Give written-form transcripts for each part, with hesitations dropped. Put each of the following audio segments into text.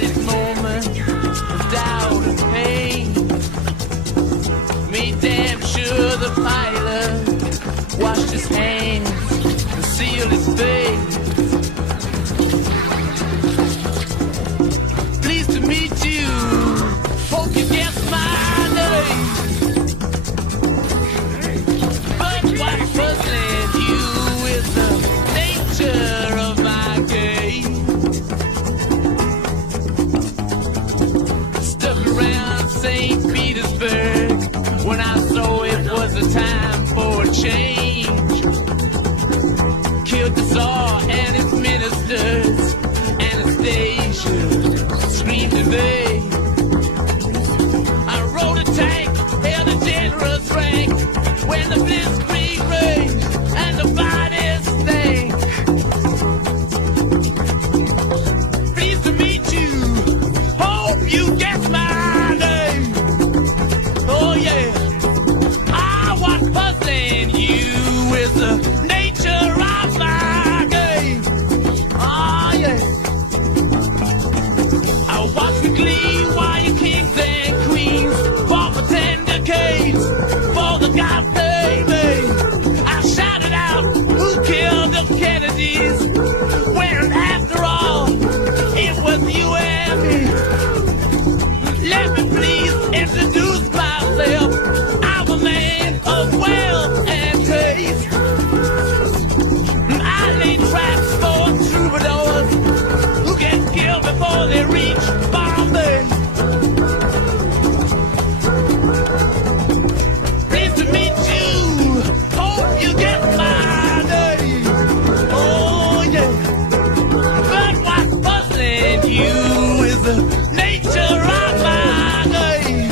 saddest moment of doubt and pain. Made damn sure the pilot washed his hands and sealed his face. Pleased to meet you, hope you guessed my name. But what's puzzling you is the nature of my game. Stuck around St. Petersburg when I saw it was a time for a change. Killed the Tsar and his ministers, Anastasia screamed in vain. I rode a tank, held a generous rank when the blitzkrieg raged and the bodies stank. Pleased to meet you, hope you guess my name. Oh yeah, I was puzzling you with the nature of my game. Oh yeah, I watched with glee while your kings and queens fought for 10 decades for the God save me. I shouted out, who killed the Kennedys? When after all, it was you and me. Let me please introduce myself. I'm a man of wealth and taste. I lay traps for troubadours who get killed before they reach Bombay. Pleased to meet you, hope you get my name. Oh yeah, but what's puzzling you is the nature of my game.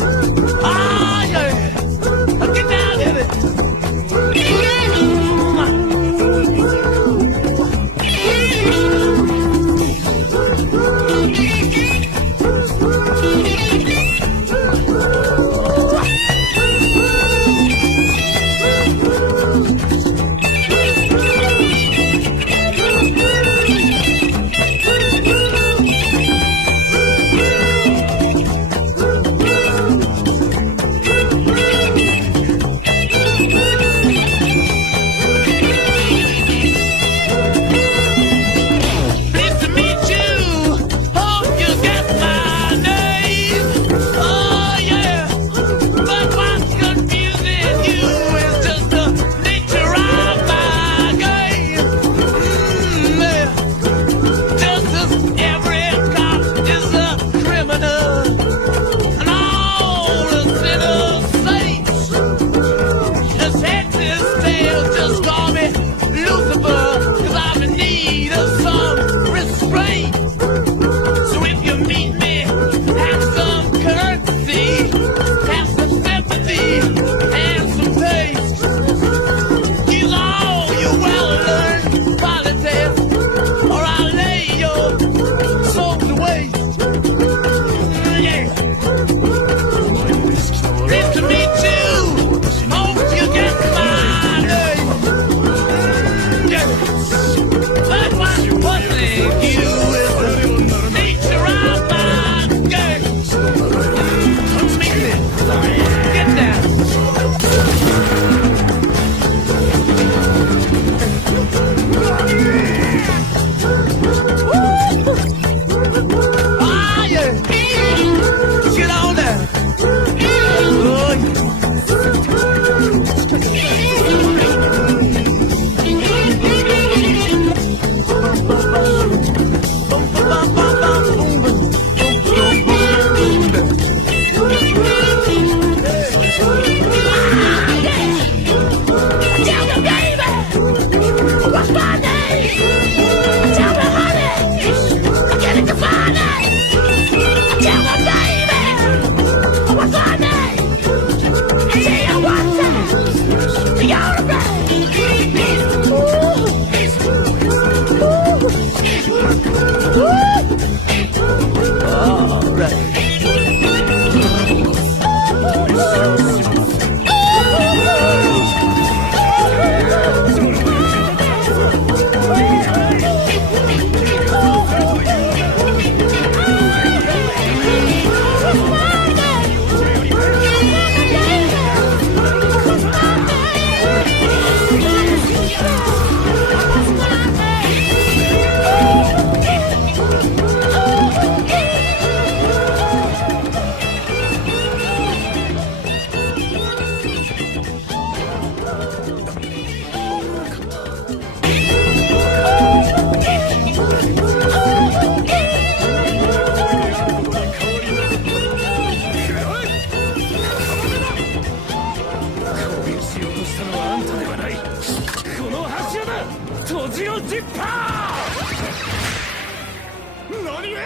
閉じろジッパー。何故